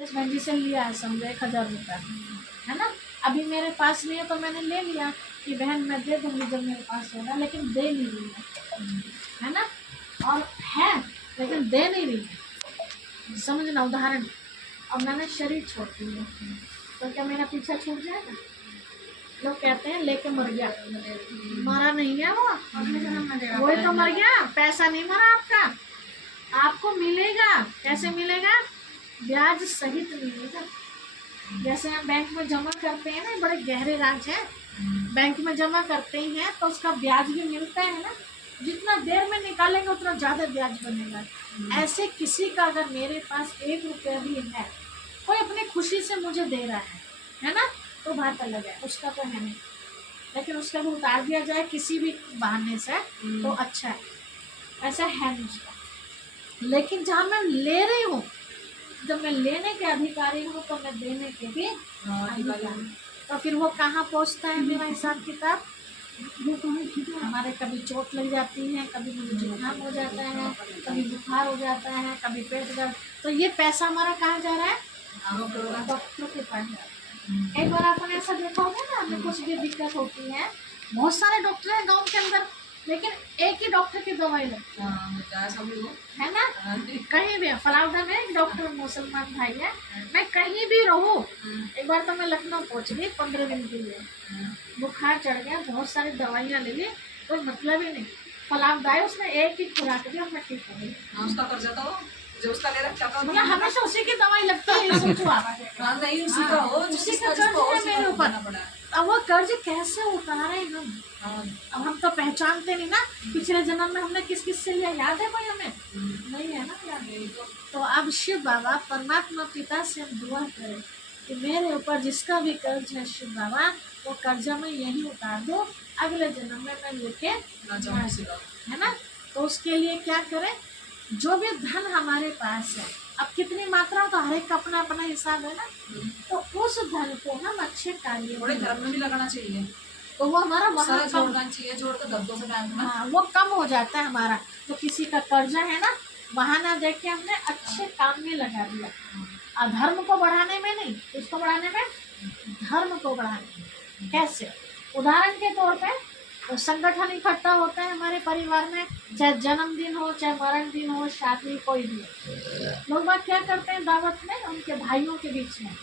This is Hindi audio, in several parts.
इस बहन जी से लिया है, समझो 1000 रुपया, है ना। अभी मेरे पास नहीं है तो मैंने ले लिया कि बहन मैं दे दूँगी जब मेरे पास होगा, लेकिन दे नहीं रही है ना। और है लेकिन दे नहीं रही है, समझना उदाहरण। और मैंने शरीर छोड़ दिया तो क्या मेरा पीछा छूट जाएगा? लोग कहते हैं लेके मर गया, मरा नहीं है वो, वही तो मर गया। पैसा नहीं मरा आपका, आपको मिलेगा। कैसे मिलेगा? ब्याज सहित मिलेगा। जैसे हम बैंक में जमा करते हैं ना, बड़े गहरे राज है। बैंक में जमा करते हैं तो उसका ब्याज भी मिलता है ना, जितना देर में निकालेंगे उतना ज़्यादा ब्याज बनेगा। ऐसे किसी का अगर मेरे पास 1 रुपया भी है, कोई अपनी खुशी से मुझे दे रहा है ना, तो बात अलग है, उसका तो है नहीं। लेकिन उसका भी उतार दिया जाए किसी भी बहाने से तो अच्छा है, ऐसा है नहीं उसका। लेकिन जहाँ मैं ले रही हूँ, जब मैं लेने के अधिकारी हूँ तो मैं देने के भी अधिकारी हूँ। तो फिर वो कहाँ पहुँचता है मेरा हिसाब किताब? हमारे कभी चोट लग जाती है, कभी मुझे जुकाम हो जाता है, कभी बुखार हो जाता है, कभी पेट दर्द, तो ये पैसा हमारा कहाँ जा रहा है? डॉक्टर के पास जा रहा है। एक बार आपने ऐसा देखा होगा ना, हमें कुछ भी दिक्कत होती है, बहुत सारे डॉक्टर हैं गाँव के अंदर, लेकिन एक ही डॉक्टर की दवाई लगती है ना। कहीं भी फलावड़ा में एक डॉक्टर मुसलमान भाई है, मैं कहीं भी रहूँ। एक बार तो मैं लखनऊ पहुँच गई 15 दिन के लिए, बुखार चढ़ गया, बहुत सारी दवाइयाँ ले ली, कोई मतलब ही नहीं। फलावड़ा उसने एक ही खुराक दी और मैं ठीक हो गई। उसका कर्जा था वो जो उसका ले रखा था, मतलब हमेशा उसी की दवाई लगती है, ये सोचो आप। नहीं उसी का हो, उसी का कर्ज है मेरे ऊपर। अब वो कर्ज कैसे उतारे हम? अब हम तो पहचानते नहीं ना, पिछले जन्म में हमने किस किस से लिया, याद है कोई हमें? नहीं है ना याद। तो अब शिव बाबा परमात्मा पिता से हम दुआ करें कि मेरे ऊपर जिसका भी कर्ज है शिव बाबा, वो कर्जा में यही उतार दो, अगले जन्म में मैं लेके है ना। तो उसके लिए क्या करें? जो भी धन हमारे पास है, अब कितनी मात्रा तो हर एक का अपना अपना हिसाब है ना, तो उस धन को हम अच्छे कार्य थोड़े धर्म में भी लगाना चाहिए, तो वो हमारा वहाँ जोड़ना चाहिए, जोड़कर धब्बों से बैंक में। हाँ, वो कम हो जाता है हमारा। तो किसी का कर्जा है ना, वहाँ ना देख के हमने अच्छे काम में लगा दिया। धर्म को बढ़ाने में नहीं, उसको बढ़ाने में, धर्म को बढ़ाने में। कैसे? उदाहरण के तौर पे तो संगठन इकट्ठा होता है हमारे परिवार में, चाहे जन्मदिन हो, चाहे मरण दिन हो, शादी कोई भी हो, लोग बात क्या करते हैं दावत में, उनके भाइयों के बीच में,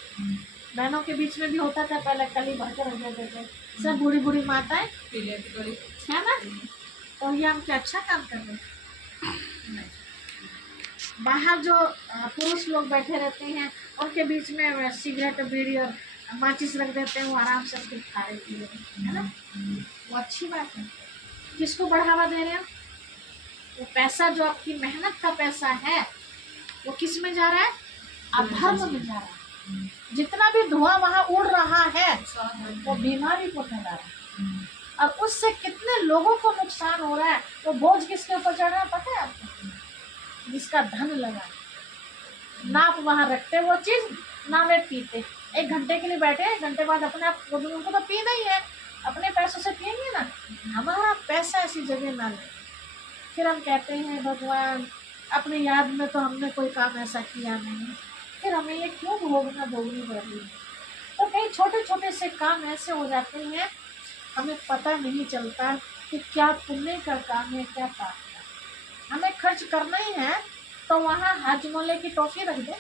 बहनों के बीच में भी होता था पहले, कली भरकर हो जाते थे सब, बूढ़ी बूढ़ी माताएं है ना। तो ये हम क्या अच्छा काम कर रहे हैं? बाहर जो पुरुष लोग बैठे रहते हैं उनके बीच में सिगरेट बीड़ी और माचिस रख देते हैं, वो आराम से उसको खा रहे है ना, वो अच्छी बात है। किसको बढ़ावा दे रहे हैं? वो पैसा जो आपकी मेहनत का पैसा है वो किस में जा रहा है? अधर्म में जा रहा है। जितना भी धुआं वहाँ उड़ रहा है वो बीमारी को फैला रहा है, और उससे कितने लोगों को नुकसान हो रहा है। वो बोझ किसके ऊपर चढ़ रहा है पता है आपको? जिसका धन लगा। ना आप वहाँ रखते वो चीज़, ना वे पीते। 1 घंटे के लिए बैठे, 1 घंटे बाद अपने आप उनको तो पीना ही है, अपने पैसों से पिएंगे ना। हमारा पैसा ऐसी जगह ना ले। फिर हम कहते हैं भगवान अपनी याद में तो हमने कोई काम ऐसा किया नहीं, फिर हमें ये क्यों भोगनी पड़ रही है? तो कई छोटे छोटे से काम ऐसे हो जाते हैं, हमें पता नहीं चलता कि क्या पुण्य का काम है, क्या पाप का। हमें खर्च करना ही है तो वहाँ हाजमोले की टॉफी रख दे,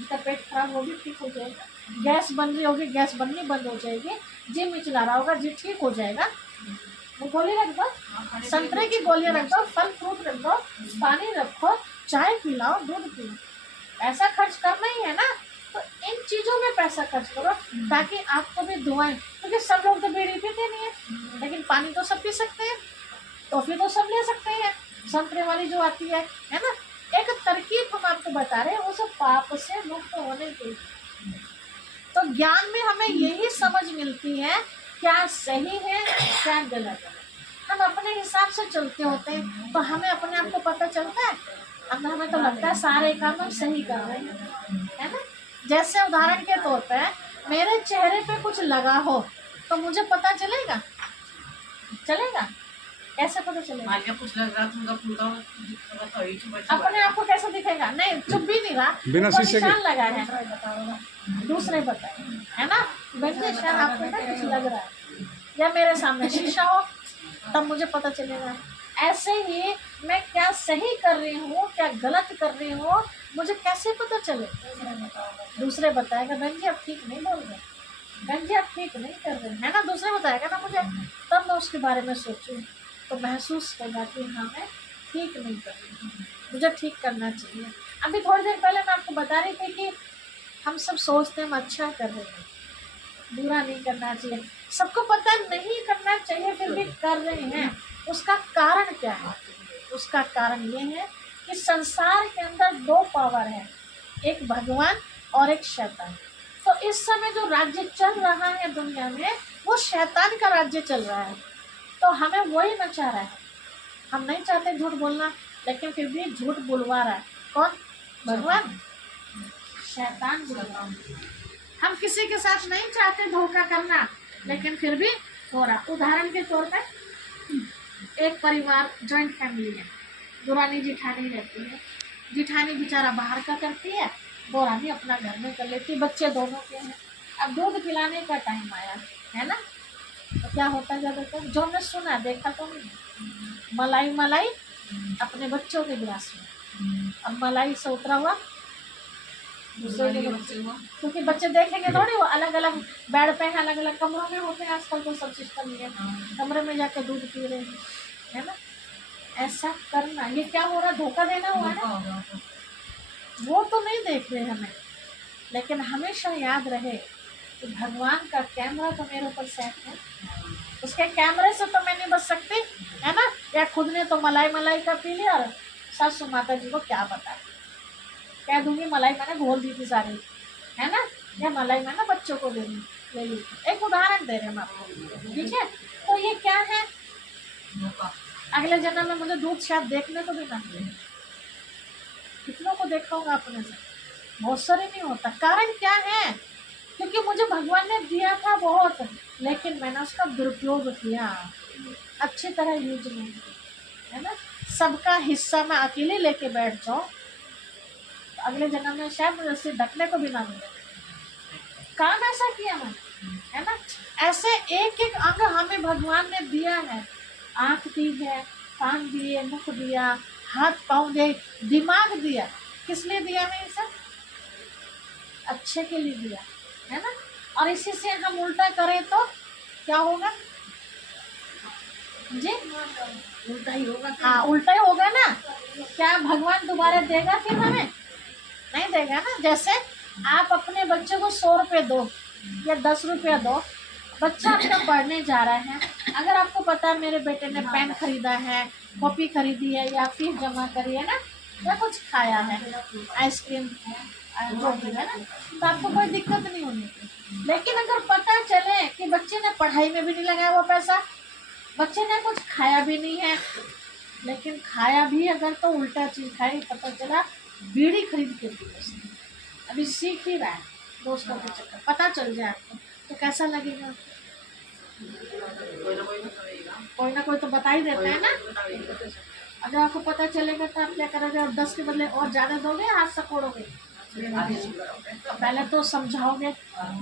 उसका पेट खराब होगी ठीक हो जाएगा। गैस बन रही होगी, गैस बननी बंद हो जाएगी। जी मिचला रहा होगा, जी ठीक हो जाएगा। वो गोली रख दो, संतरे की गोलियां रख दो, फल फ्रूट रख दो, पानी रखो, चाय पिलाओ, दूध पिलाओ। ऐसा खर्च करना ही है ना, तो इन चीज़ों में पैसा खर्च करो ताकि आपको भी दुआएं। क्योंकि सब लोग तो बीड़ी पीते नहीं है, लेकिन पानी तो सब पी सकते हैं, टॉफी तो सब ले सकते हैं, संतरे वाली जो आती है ना। एक तरकीब हम आपको बता रहे हैं उस पाप से मुक्त होने के लिए। तो ज्ञान में हमें यही समझ मिलती है क्या सही है क्या गलत है। हम अपने हिसाब से चलते होते हैं तो हमें अपने आप को पता चलता है, हमें तो लगता है सारे काम हम सही कर रहे हैं, है ना। जैसे उदाहरण के तौर पे मेरे चेहरे पे कुछ लगा हो तो मुझे पता चलेगा? कैसे पता चलेगा? मालिका कुछ लग रहा तुमका फूलका अपने आप को कैसे दिखेगा? नहीं, चुप भी नहीं रहा, बिना ऊपर शीशे के। निशान लगा है, दूसरे बताए, है ना? बंजे शायद आपको ना कुछ लग रहा है, या मेरे सामने शीशा हो तब मुझे पता चलेगा। ऐसे ही मैं क्या सही कर रही हूँ, क्या गलत कर रही हूँ, मुझे कैसे पता चले? दूसरे बताएगा बहन जी आप ठीक नहीं बोल रहे, बहन जी आप ठीक नहीं कर रहे, है ना? दूसरे बताएगा ना मुझे, तब मैं उसके बारे में सोचूं तो महसूस होगा कि हाँ मैं ठीक नहीं कर रही हूँ, मुझे ठीक करना चाहिए। अभी थोड़ी देर पहले मैं आपको बता रही थी कि हम सब सोचते हैं हम अच्छा कर रहे हैं, बुरा नहीं करना चाहिए, सबको पता नहीं करना चाहिए फिर भी कर रहे हैं। उसका कारण क्या है? उसका कारण ये है कि संसार के अंदर दो पावर है, एक भगवान और एक शैतान। तो इस समय जो राज्य चल रहा है दुनिया में वो शैतान का राज्य चल रहा है, तो हमें वही नचा रहा है। हम नहीं चाहते झूठ बोलना, लेकिन फिर भी झूठ बुलवा रहा है। कौन? भगवान, शैतान बुलवा रहा है। हम किसी के साथ नहीं चाहते धोखा करना, लेकिन फिर भी हो रहा। उदाहरण के तौर पे एक परिवार जॉइंट फैमिली है, दुरानी जिठानी रहती है, जिठानी बेचारा बाहर का करती है, बोरानी अपना घर में कर लेती है, बच्चे दोनों के हैं। अब दूध पिलाने का टाइम आया है ना, तो क्या होता है ज़्यादातर जो हमने सुना देखा तो नहीं, मलाई मलाई अपने बच्चों के गिलास में, अब मलाई से उतरा हुआ दूसरे के बच्चे, क्योंकि बच्चे देखेंगे थोड़ी, वो अलग अलग बेड पे हैं, अलग अलग कमरों में होते हैं, आजकल तो सब सिस्टम ये है, कमरे में जाकर दूध पी रहे हैं, है ना? ऐसा करना ये क्या हो रहा है? धोखा देना हुआ है। वो तो नहीं देख रहे हमें, लेकिन हमेशा याद रहे कि भगवान का कैमरा तो मेरे ऊपर सेट है, उसके कैमरे से तो मैं नहीं बच सकती, है ना? या खुद ने तो मलाई मलाई का पी लिया और सासू माता जी को क्या पता, कह दूंगी मलाई मैंने घोल दी थी सारी, है ना? या मलाई मैंने बच्चों को दे दी, ले ली। एक उदाहरण दे रहे हैं हम आपको, ठीक है? तो ये क्या है? अगले जन्म में मुझे दूध शायद देखने को भी ना मिले। कितनों को देखा होगा अपने से, बहुत सारे नहीं होता। कारण क्या है? क्योंकि मुझे भगवान ने दिया था बहुत, लेकिन मैंने उसका दुरुपयोग किया, अच्छी तरह यूज नहीं किया, है ना? सबका हिस्सा मैं अकेले लेके बैठ जाऊँ, तो अगले जन्म में शायद मुझे उससे ढकने को भी ना मिले। काम ऐसा किया मैंने, है ना? ऐसे एक एक अंग हमें भगवान ने दिया है, आँख दी है, कान दिए, मुख दिया, हाथ पाँव दिए, दिमाग दिया। किस लिए दिया है ये सब? अच्छे के लिए दिया, है ना? और इसी से हम उल्टा करें तो क्या होगा जी? उल्टा ही होगा। हाँ, उल्टा ही होगा ना। क्या भगवान दोबारा देगा फिर हमें? नहीं देगा ना। जैसे आप अपने बच्चे को 100 रुपये दो या 10 रुपया दो, बच्चा आपका पढ़ने जा रहा है, अगर आपको पता है मेरे बेटे ने पेन खरीदा है, कॉपी खरीदी है, या फीस जमा करी है ना, या कुछ खाया है, आइसक्रीम जो भी है ना, तो आपको कोई दिक्कत नहीं होनी चाहिए। लेकिन अगर पता चले कि बच्चे ने पढ़ाई में भी नहीं लगाया वो पैसा, बच्चे ने कुछ खाया भी नहीं है, लेकिन खाया भी अगर तो उल्टा चीज़ खाई, पता चला बीड़ी खरीद के दी उसने, अभी सीख ही रहा है दोस्तों के चक्कर, पता चल जाए आपको तो कैसा लगेगा? कोई ना कोई तो बता ही देता है ना। अगर आपको पता चलेगा तो आप क्या करोगे? आप 10 के बदले और ज़्यादा दोगे, हाथ सकोड़ोगे? पहले तो समझाओगे,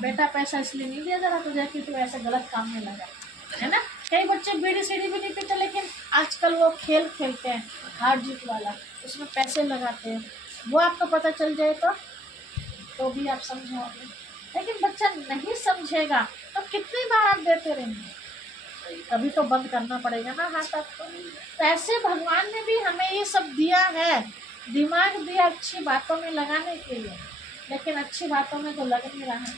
बेटा पैसा इसलिए नहीं दिया जा रहा तुझे कि तू ऐसे गलत काम में लगा, है ना? कई बच्चे बीड़ी सीढ़ी भी नहीं पीते, लेकिन आजकल वो खेल खेलते हैं हार जीत वाला, उसमें पैसे लगाते हैं। वो आपको पता चल जाए तो भी आप समझाओगे, लेकिन बच्चा नहीं समझेगा तो कितनी बार आप देते रहेंगे? कभी तो बंद करना पड़ेगा ना हाथ आपको। तो ऐसे भगवान ने भी हमें ये सब दिया है, दिमाग दिया अच्छी बातों में लगाने के लिए, लेकिन अच्छी बातों में तो लग नहीं रहा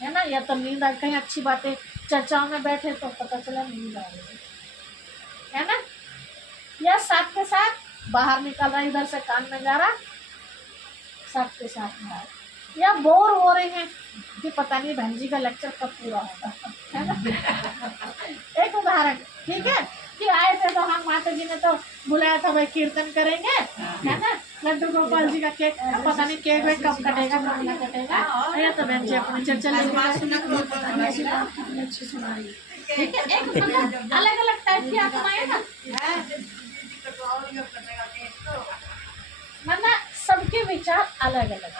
है ना? या तो नींद आ, कहीं अच्छी बातें चर्चाओं में बैठे तो पता चला नींद आ रही है ना? या साथ के साथ बाहर निकल रहा, इधर से कान में जा रहा, साथ के साथ बाहर, या बोर हो रहे हैं कि पता नहीं बहन जी का लेक्चर कब पूरा होगा, है ना? एक उदाहरण, ठीक है? कि आए थे तो हम माता जी ने तो बुलाया था भाई कीर्तन करेंगे, है ना? लड्डू गोपाल जी का केक, पता नहीं केक वेक कब कटेगा कब ना कटेगा, या तो बहन जी अपनी चर्चा अच्छी सुना रही है। ठीक है, एक मतलब अलग अलग टाइप की आत्माएं ना, मतलब सबके विचार अलग अलग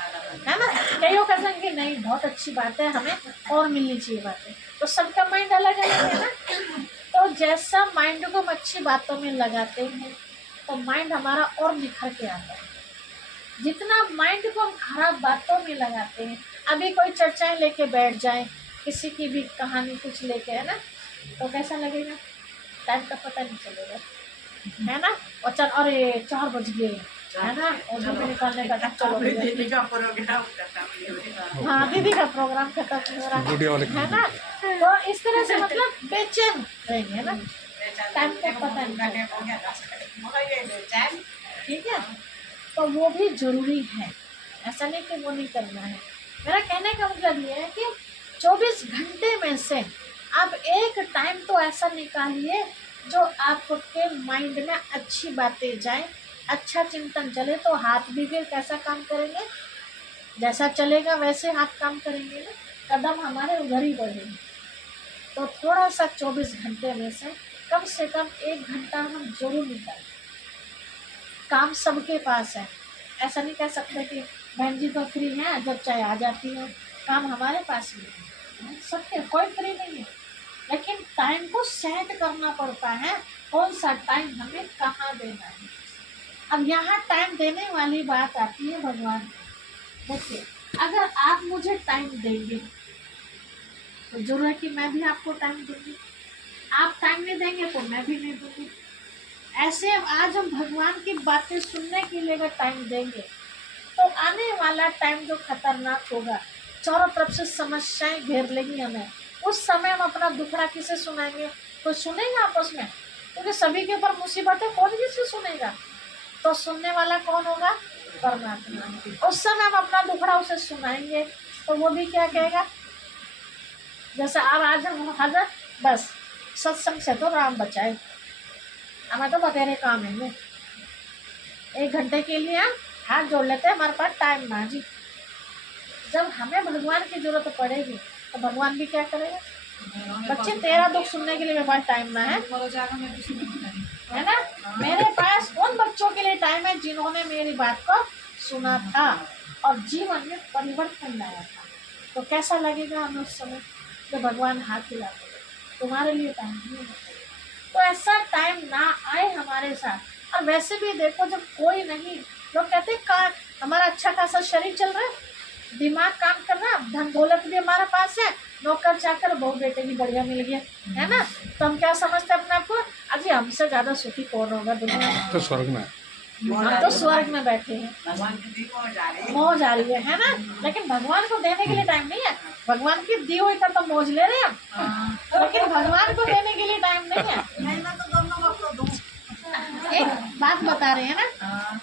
है ना। कईयों का संग नहीं बहुत अच्छी बात है, हमें और मिलनी चाहिए बातें, तो सबका माइंड अलग अलग है ना। तो जैसा माइंड को हम अच्छी बातों में लगाते हैं तो माइंड हमारा और निखर के आता है। जितना माइंड को हम खराब बातों में लगाते हैं, अभी कोई चर्चाएं लेके बैठ जाए, किसी की भी कहानी कुछ लेके, है ना, तो कैसा लगेगा, टाइम का पता नहीं चलेगा, है ना। और चल, अरे 4 बज गए, है ना, और घर पे निकालने का चलो दीदी का प्रोग्राम हाँ दीदी का प्रोग्राम खत्म हो रहा है ना। तो इस तरह से मतलब बेचैन रहेंगे, है ना, टाइम का पता नहीं, ठीक है। तो वो भी जरूरी है, ऐसा नहीं कि वो नहीं करना है। मेरा कहने का मतलब ये है कि 24 घंटे में से आप एक टाइम तो ऐसा निकालिए जो आपके माइंड में अच्छी बातें जाए, अच्छा चिंतन चले, तो हाथ भी फिर कैसा काम करेंगे, जैसा चलेगा वैसे हाथ काम करेंगे ना, कदम हमारे उधर ही बढ़ेंगे। तो थोड़ा सा 24 घंटे में से कम 1 घंटा हम जरूर निकालें। काम सबके पास है, ऐसा नहीं कह सकते कि बहन जी तो फ्री हैं जब चाहे आ जाती है, काम हमारे पास भी है, सबके, कोई फ्री नहीं है, लेकिन टाइम को सेट करना पड़ता है, कौन सा टाइम हमें कहाँ देना है। अब यहाँ टाइम देने वाली बात आती है भगवान की। देखिए, अगर आप मुझे टाइम देंगे तो जरूर है कि मैं भी आपको टाइम दूंगी, आप टाइम नहीं देंगे तो मैं भी नहीं दूंगी। ऐसे आज हम भगवान की बातें सुनने के लिए अगर टाइम देंगे तो आने वाला टाइम जो खतरनाक होगा, चारों तरफ से समस्याएं घेर लेंगी हमें, उस समय हम अपना दुखड़ा किसे सुनाएंगे, कोई सुनेगा आपस में, क्योंकि सभी के ऊपर मुसीबत है, कौन किसे सुनेगा, तो सुनने वाला कौन होगा, परमात्मा। उस समय हम अपना दुखड़ा उसे सुनाएंगे तो वो भी क्या कहेगा, जैसे अब आज हम हाजर, बस सत्संग से तो राम बचाए, हमें तो बतेरे काम है, 1 घंटे के लिए हम हाथ जोड़ लेते हैं, हमारे पास टाइम ना जी। जब हमें भगवान की जरूरत पड़ेगी तो भगवान भी क्या करेगा, बच्चे तेरा दुख सुनने के लिए मेरे पास टाइम ना है ना। मेरे पास उन बच्चों के लिए टाइम है जिन्होंने मेरी बात को सुना था और जीवन में परिवर्तन लाया था। तो कैसा लगेगा हमें उस समय कि भगवान हाथ हिलाते, तुम्हारे लिए टाइम नहीं है, तो ऐसा टाइम ना आए हमारे साथ। और वैसे भी देखो, जब कोई नहीं, लोग कहते हैं हमारा अच्छा खासा शरीर चल रहा है, दिमाग काम कर रहा, धन दौलत भी हमारे पास है, नौकर चाकर बहू बेटे भी बढ़िया मिल गया, है ना, तो हम क्या समझते हैं अपने आप को, अभी हमसे ज्यादा सुखी कौन होगा दुनिया में, तो स्वर्ग में, हम तो स्वर्ग में बैठे हैं, भगवान की दी मौज आ रही है ना। लेकिन भगवान को देने के लिए टाइम नहीं है, भगवान की दी हुई तो मौज ले रहे हैं हम, लेकिन भगवान को देने के लिए टाइम नहीं है। एक बात बता रहे हैं ना,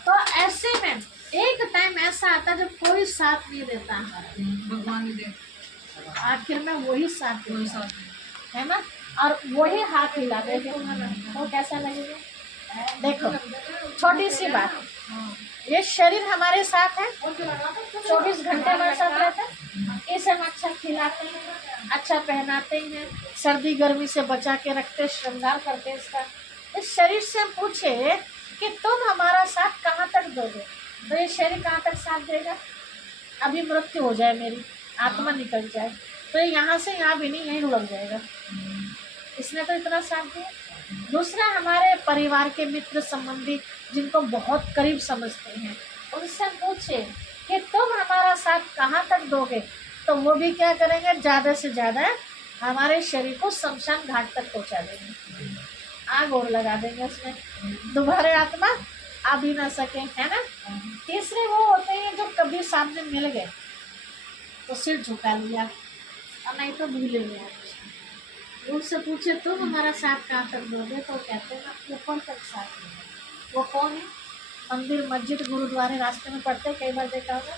तो ऐसे में एक टाइम ऐसा आता है जब कोई साथ नहीं देता हमारा, भगवान ही दे, आखिर में वही साथ कोई देता साथ है ना, और वही हाथ हिला देंगे, तो कैसा लगेगा। देखो, छोटी सी बात, ये शरीर हमारे साथ है, 24 घंटे हमारे साथ रहता है, इसे हम अच्छा खिलाते हैं, अच्छा पहनाते हैं, सर्दी गर्मी से बचा के रखते, श्रृंगार करते हैं इसका। इस शरीर से हम पूछे कि तुम हमारा साथ कहाँ तक दोगे, तो ये शरीर कहाँ तक साथ देगा। अभी मृत्यु हो जाए, मेरी आत्मा निकल जाए, तो यहाँ से यहाँ भी नहीं, यहीं लग जाएगा, इसने तो इतना साथ दिया। दूसरा, हमारे परिवार के मित्र संबंधी जिनको बहुत करीब समझते हैं, उनसे पूछे कि तुम हमारा साथ कहाँ तक दोगे, तो वो भी क्या करेंगे, ज़्यादा से ज़्यादा हमारे शरीर को शमशान घाट तक पहुँचा देंगे, आग और लगा देंगे उसमें, दोबारा आत्मा आ भी ना सके, है ना। तीसरे वो होते हैं जो कभी सामने मिल गए तो सिर झुका लिया, और नहीं तो भूले गया। उनसे पूछे तुम हमारा साथ कहाँ तक दोगे, तो कहते हैं ना ऊपर तक साथ देंगे। वो कौन है, मंदिर मस्जिद गुरुद्वारे रास्ते में पढ़ते, कई बार देखा होगा,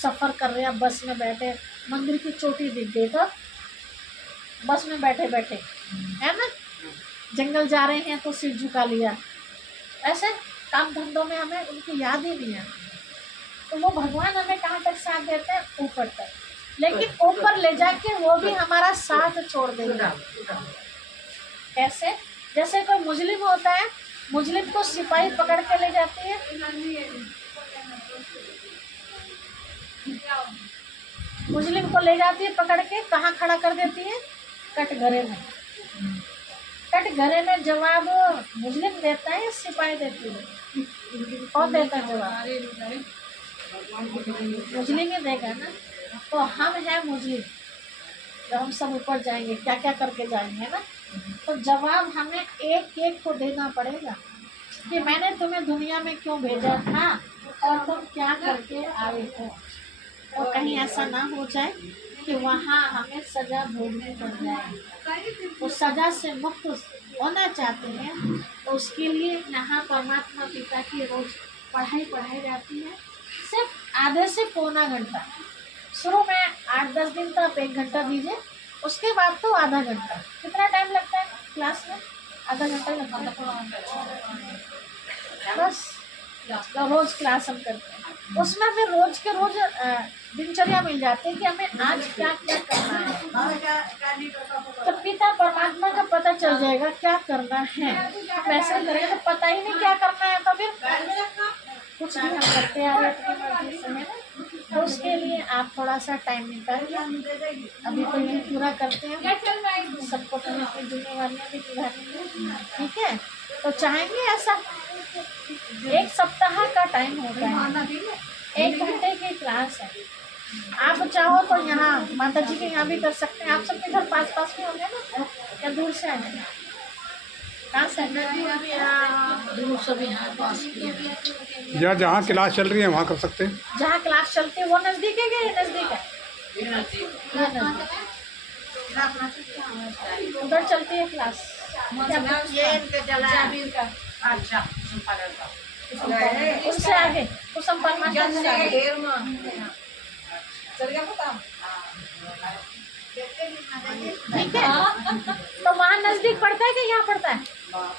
सफ़र कर रहे हैं, बस में बैठे, मंदिर की चोटी दिख गई तो बस में बैठे बैठे, है ना, जंगल जा रहे हैं तो सिर झुका लिया। ऐसे काम धंधों में हमें उनकी याद ही नहीं आती, तो वो भगवान हमें कहाँ तक साथ देते हैं, ऊपर तक, लेकिन ऊपर ले जाके वो भी हमारा साथ छोड़ देगा। कैसे? जैसे कोई मुजरिम होता है, मुजरिम को सिपाही पकड़ के ले जाती है, मुजरिम को ले जाती है पकड़ के, कहाँ खड़ा कर देती है? कटघरे में। कटघरे में जवाब मुजरिम देता है या सिपाही देती है? कौन देता है जवाब? मुजरिम ही देगा ना। तो हम हैं मुजरिम, जब हम सब ऊपर जाएंगे क्या क्या करके जाएंगे ना, तो जवाब हमें एक एक को देना पड़ेगा कि मैंने तुम्हें दुनिया में क्यों भेजा था और तुम क्या करके आए हो। और कहीं ऐसा ना हो जाए कि वहाँ हमें सजा भोगनी पड़ जाए। वो सजा से मुक्त होना चाहते हैं तो उसके लिए यहाँ परमात्मा पिता की रोज पढ़ाई जाती है, सिर्फ आधे से पौना घंटा। शुरू में 8-10 दिन तो आप 1 घंटा दीजिए, उसके बाद तो आधा घंटा। कितना टाइम लगता है क्लास में? आधा घंटा लगता है बस। तो रोज क्लास हम करते हैं, उसमें फिर रोज के रोज दिनचर्या मिल जाती है कि हमें आज क्या क्या करना है। तो पिता परमात्मा का पता चल जाएगा क्या करना है। हम ऐसा करेंगे तो पता ही नहीं क्या करना है, तो फिर कुछ भी हम करते आ रहे अपनी मर्जी से, है ना। तो उसके लिए आप थोड़ा सा टाइम निकालिए। अभी तो यही पूरा करते हैं, सबको अपनी अपनी जिम्मेवारियाँ भी निभानी है, ठीक है। तो चाहेंगे ऐसा 1 सप्ताह का टाइम होता है, 1 घंटे की क्लास है। आप चाहो तो यहाँ माता जी के यहाँ भी कर सकते हैं। आप सबके घर पास पास में होंगे ना, या दूर से आए? कहाँ से? दूर से भी यहाँ पास भी। या जहाँ क्लास चल रही है वहाँ कर सकते हैं। जहाँ क्लास चलती है वो नज़दीक है क्या? ये नज़दीक है, उधर चलती है क्लास। अच्छा उससे आगे कुसुम परमात्मा से आगे। चल गया पता? ठीक है। तो वहाँ नज़दीक पड़ता है कि यहाँ पड़ता है? हाँ,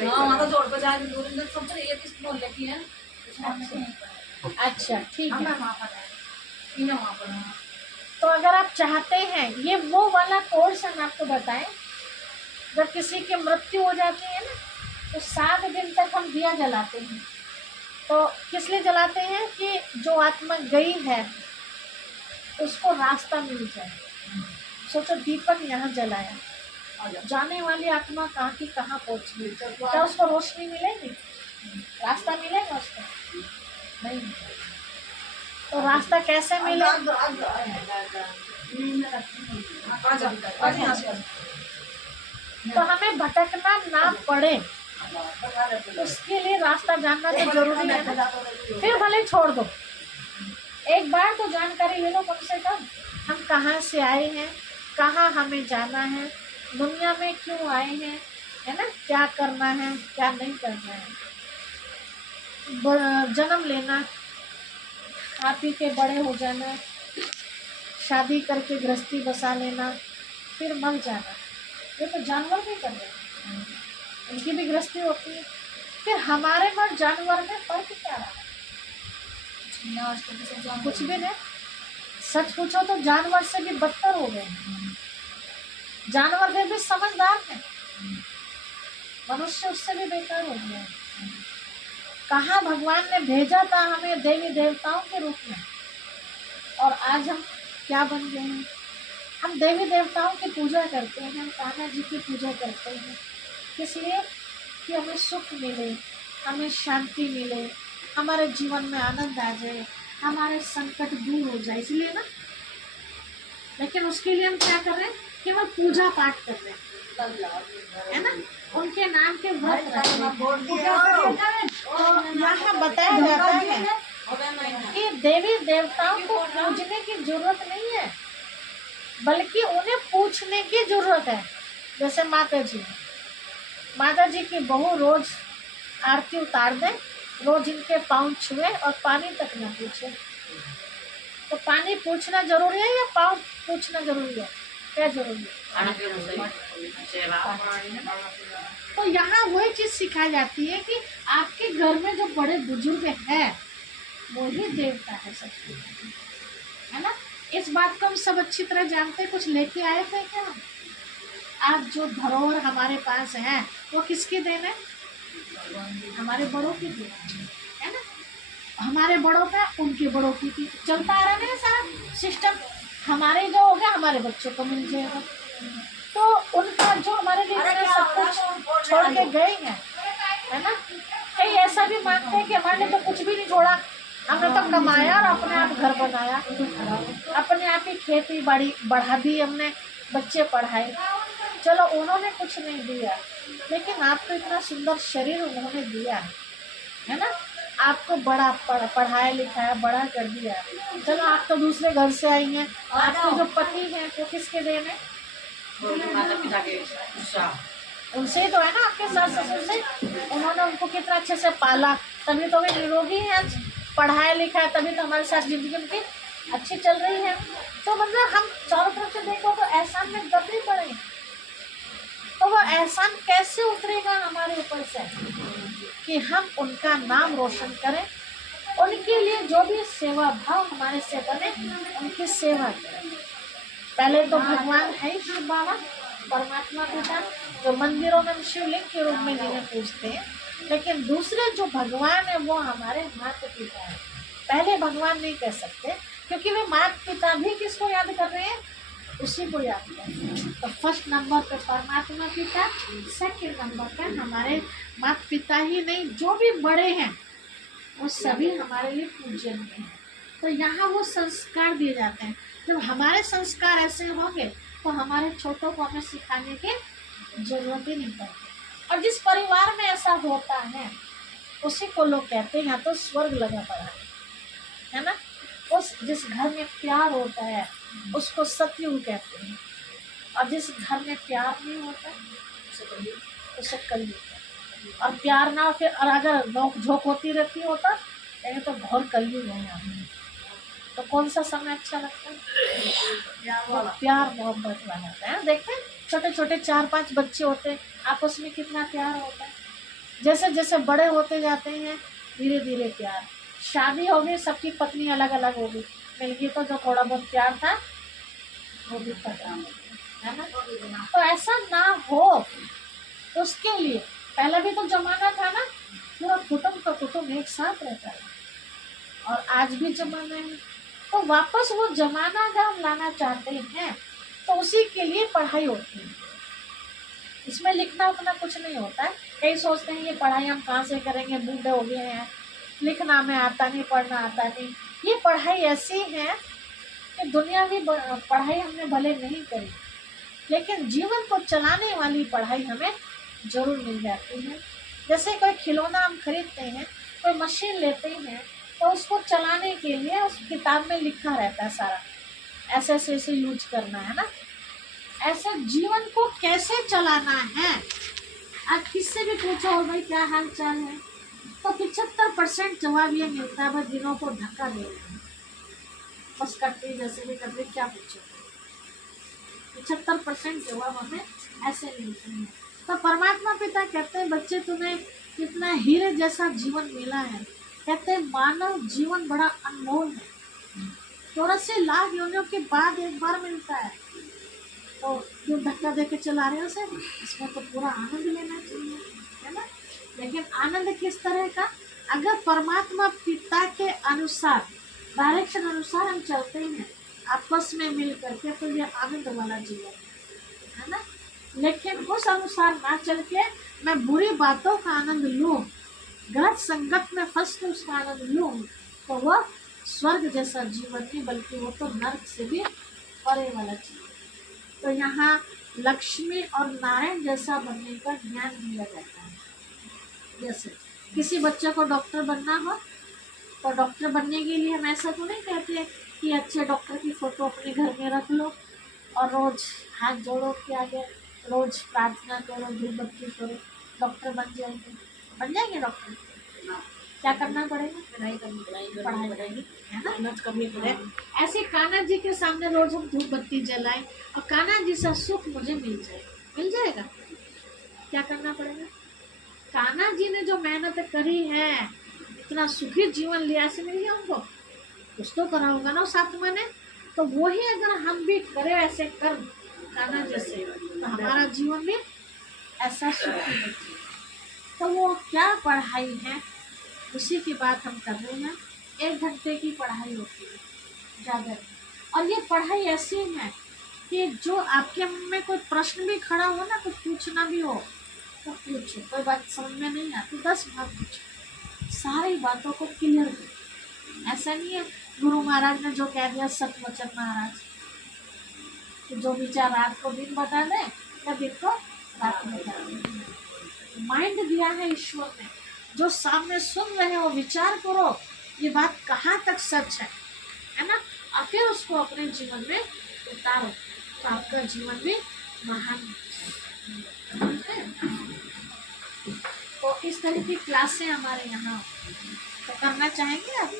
वहाँ तो जोड़ पे जाके दूर अंदर सब पर एक इस मोहल्ले की है। अच्छा ठीक है। वहाँ पर तो अगर आप चाहते हैं, ये वो वाला कोर्स हम आपको बताएं, जब किसी की मृत्यु हो जाती है ना तो 7 दिन तक हम दिया जलाते हैं। तो किस लिए जलाते हैं? कि जो आत्मा गई है उसको रास्ता मिल जाए। सोचो दीपक यहाँ जलाया, जाने वाली आत्मा कहाँ की कहाँ पहुँच गई, क्या उसको रोशनी मिलेगी? रास्ता मिलेगा उसको? नहीं। तो रास्ता कैसे मिले? तो हमें भटकना ना पड़े, उसके लिए रास्ता जानना तो जरूरी है ना। फिर भले छोड़ दो, एक बार तो जानकारी ले लो कम से कम, हम कहाँ से आए हैं, कहाँ हमें जाना है, दुनिया में क्यों आए हैं, है ना, क्या करना है क्या नहीं करना है। जन्म लेना, खा पी के बड़े हो जाना, शादी करके गृहस्थी बसा लेना, फिर मर जाना, ये तो जानवर भी कर रहे हैं, उनकी भी गृहस्थी होती है। फिर हमारे और जानवर में फर्क क्या रहा? कुछ भी नहीं। सच पूछो तो जानवर से भी बदतर हो गए। जानवर फिर भी समझदार है, मनुष्य उससे भी बेकार हो गया। कहाँ भगवान ने भेजा था हमें देवी देवताओं के रूप में, और आज हम क्या बन गए हैं? हम देवी देवताओं की पूजा करते हैं, कान्हा जी की पूजा करते हैं, किस लिए? कि हमें सुख मिले, हमें शांति मिले, हमारे जीवन में आनंद आ जाए, हमारे संकट दूर हो जाए, इसलिए ना। लेकिन उसके लिए हम क्या कर रहे हैं? केवल पूजा पाठ कर रहे हैं, है ना, उनके नाम के व्रत रख रहे हैं। तो यहाँ बताया जाता है कि देवी देवताओं को पूजने की जरूरत नहीं है, बल्कि उन्हें पूछने की जरूरत है। जैसे माता जी की बहू रोज आरती उतार दें, रोज इनके पाँव छुए और पानी तक न पूछे। तो पानी पूछना जरूरी है या पाँव पूछना जरूरी है? क्या जरूरी है? तो यहाँ वही चीज़ सिखाई जाती है कि आपके घर में जो बड़े बुजुर्ग हैं वही देवता है सबके, है ना। इस बात को हम सब अच्छी तरह जानते हैं। कुछ लेके आए थे क्या? आज जो धरोहर हमारे पास है वो किसकी देन है? हमारे बड़ों की देन है ना। हमारे बड़ों का उनके बड़ों की थी, चलता आ रहा है ना सारा सिस्टम। हमारे जो हो गया हमारे बच्चों को मिल जाएगा। तो उनका जो हमारे लिए इतना सब कुछ छोड़ के गए हैं, है ना। कई ऐसा भी मानते हैं कि हमारे लिए तो कुछ भी नहीं छोड़ा, हमने तो कमाया और अपने आप घर बनाया, अपने आप ही खेती बाड़ी बढ़ा दी हमने, बच्चे पढ़ाए। चलो उन्होंने कुछ नहीं दिया, लेकिन आपको इतना सुंदर शरीर उन्होंने दिया है ना। आपको बड़ा पढ़ाया लिखाया, बड़ा कर दिया। चलो आप तो दूसरे घर से आई हैं, आपके जो पति हैं वो किसके देन है? माता पिता के उत्साह उनसे तो है ना, आपके सास ससुर से। उन्होंने उनको कितना अच्छे से पाला, तभी तो वे निरोगी हैं आज, पढ़ाया लिखाया, तभी तो हमारे साथ जिंदगी उनकी अच्छी चल रही है। तो मतलब हम चारों तरफ से देखो तो एहसान में दबे पड़े, तो वो एहसान कैसे उतरेगा हमारे ऊपर से कि हम उनका नाम रोशन करें, उनके लिए जो भी सेवा भाव हमारे से बने उनकी सेवा करें। पहले तो भगवान है ही शिव बाबा, परमात्मा पिता, जो मंदिरों में शिवलिंग के रूप में जिन्हें पूजते हैं। लेकिन दूसरे जो भगवान है वो हमारे माता पिता है। पहले भगवान नहीं कह सकते, क्योंकि वे माता पिता भी किसको याद कर रहे हैं? उसी को याद कर रहे हैं। तो फर्स्ट नंबर पे परमात्मा पिता, सेकंड नंबर पे हमारे माता पिता ही नहीं, जो भी बड़े हैं वो सभी हमारे लिए पूजनीय हैं। तो यहाँ वो संस्कार दिए जाते हैं। जब हमारे संस्कार ऐसे होंगे तो हमारे छोटों को हमें सिखाने की जरूरत ही नहीं पड़ती। और जिस परिवार में ऐसा होता है उसी को लोग कहते हैं यहाँ तो स्वर्ग लगा पड़ा है ना। उस जिस घर में प्यार होता है उसको सतयुग कहते हैं, और जिस घर में प्यार नहीं होता उसे कलयुग कहते हैं। और प्यार ना हो फिर, और अगर नोक झोंक होती रहती होता तो घोर कलयुग है यहाँ। तो कौन सा समय अच्छा लगता है? प्यार मोहब्बत वाला होता है। देखते हैं छोटे छोटे 4-5 बच्चे होते हैं, आपस में कितना प्यार होता है। जैसे जैसे बड़े होते जाते हैं धीरे धीरे प्यार, शादी हो गई, सबकी पत्नी अलग अलग हो गई, मिल गई, तो जो थोड़ा बहुत प्यार था वो भी खत्म है ना। तो ऐसा ना हो, उसके लिए पहला भी तो जमाना था ना, पूरा कुटुंब का कुटुंब एक साथ रहता है, और आज भी जमाना है। तो वापस वो जमाना अगर हम लाना चाहते हैं तो उसी के लिए पढ़ाई होती है। इसमें लिखना उतना कुछ नहीं होता है। कई सोचते हैं ये पढ़ाई हम कहाँ से करेंगे, बूढ़े हो गए हैं, लिखना में आता नहीं, पढ़ना आता नहीं। ये पढ़ाई ऐसी है कि दुनियावी पढ़ाई हमने भले नहीं करी, लेकिन जीवन को चलाने वाली पढ़ाई हमें जरूर मिल जाती है। जैसे कोई खिलौना हम खरीदते हैं, कोई मशीन लेते हैं, तो उसको चलाने के लिए उस किताब में लिखा रहता है सारा, ऐसे ऐसे ऐसे यूज करना है ना। ऐसे जीवन को कैसे चलाना है, आज किससे भी पूछो हो भाई क्या हाल चाल है, तो 75% जवाब ये मिलता है बस दिनों को धक्का दे रहे हैं, बस करते जैसे भी करते, क्या पूछो। 75% जवाब हमें ऐसे मिलते हैं। तो परमात्मा पिता कहते हैं बच्चे तुम्हें कितना हीरे जैसा जीवन मिला है। कहते हैं मानव जीवन बड़ा अनमोल है, 84 लाख योनियों के बाद एक बार मिलता है, तो क्यों धक्का दे के चला रहे हो उसे? इसमें तो पूरा आनंद लेना चाहिए, है ना। लेकिन आनंद किस तरह का? अगर परमात्मा पिता के अनुसार, डायरेक्शन अनुसार हम चलते हैं आपस में मिल करके, तो ये आनंद वाला जीवन है ना। लेकिन उस अनुसार ना चल के मैं बुरी बातों का आनंद लूँ, गलत संगत में फंस के उसका आनंद लूँ, तो वह स्वर्ग जैसा जीवन नहीं बल्कि वो तो नर्क से भी परे वाला जीवन। तो यहाँ लक्ष्मी और नारायण जैसा बनने का ज्ञान दिया जाता है। जैसे किसी बच्चे को डॉक्टर बनना हो तो डॉक्टर बनने के लिए हम ऐसा तो नहीं कहते कि अच्छे डॉक्टर की फ़ोटो अपने घर में रख लो और रोज़ हाथ जोड़ो के आगे रोज़ प्रार्थना करो, धूप बत्ती करो, डॉक्टर बन जाएंगे। बन जाएंगे डॉक्टर? क्या करना पड़ेगा? पढ़ाई पड़ेगी, है ना, मेहनत करनी पड़ेगी। ऐसे कान्हा जी के सामने रोज हम धूप बत्ती जलाएं और कान्हा जी से सुख मुझे मिल जाएगा। क्या करना पड़ेगा? कान्हा जी ने जो मेहनत करी है, इतना सुखी जीवन लिया, ऐसे मिल गया उनको, कुछ तो करा होगा ना उस आत्मा ने। तो वही अगर हम भी करें ऐसे कर्म कान्हा जैसे, तो हमारा जीवन भी ऐसा सुखी हो। तो वो क्या पढ़ाई है, उसी की बात हम कर रहे हैं। 1 घंटे की पढ़ाई होती है ज़्यादा नहीं। और ये पढ़ाई ऐसी है कि जो आपके मन में कोई प्रश्न भी खड़ा हो ना, कुछ पूछना भी हो तो पूछो, कोई बात समझ में नहीं आती 10 बार पूछो, सारी बातों को क्लियर करो। ऐसा नहीं है गुरु महाराज ने जो कह दिया सतवचन महाराज, कि जो विचार रात को दिन बता दे या दिन को रात में बता दे। माइंड दिया है ईश्वर ने, जो सामने सुन रहे हो विचार करो ये बात कहाँ तक सच है ना, और फिर उसको अपने जीवन में उतारो, तो आपका जीवन भी महान है। तो इस तरह की क्लासें हमारे यहाँ, तो करना चाहेंगे आप?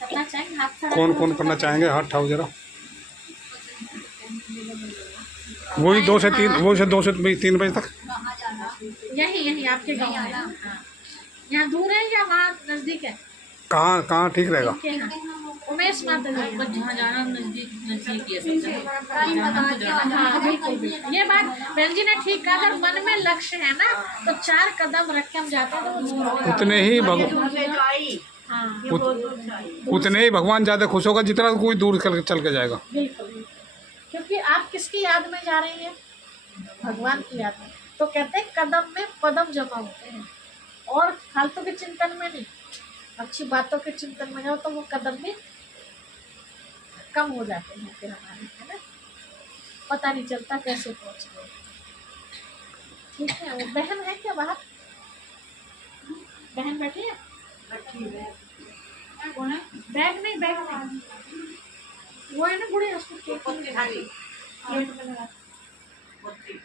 करना चाहेंगे? हाथ खड़ा कौन करो कौन तो करना करना चाहेंगे? हाथ उठाओ जरा। वही 2 से 3, वही से 2 से 3 बजे तक। यही यही आपके गाँव में। हाँ, यहाँ दूर है या वहाँ नजदीक है? कहाँ कहाँ ठीक रहेगा? इनके यहाँ उमेश माता जी। बस जहाँ जाना नजदीक नजदीक ही है सबसे। हाँ बिल्कुल बिल्कुल, ये बात बहन जी ने ठीक कहा। अगर मन में लक्ष्य है ना तो 4 कदम रख के हम जाते हैं तो वो दूर होगा। उतने ही दूर से जो आई, हाँ ये बहुत दूर से आई। उतने ही भगवान ज़्यादा खुश होगा जितना कोई दूर चल के जाएगा। बिल्कुल बिल्कुल। क्योंकि आप किसकी याद में जा रही हैं? भगवान की याद में। तो कहते हैं कदम में पदम जमा होते हैं, और फालतू के चिंतन में नहीं, अच्छी बातों के चिंतन में जाओ तो वो कदम भी कम हो जाते हैं फिर हमारे, है ना, पता नहीं चलता कैसे पहुंच गए। ठीक है, वो बहन है क्या बाहर? बहन बैठी है? कौन है? बैग नहीं, बैग नहीं, वो है ना बूढ़े, उसको केक पत्ती खाली, प्लेट में लगा। पत्ती।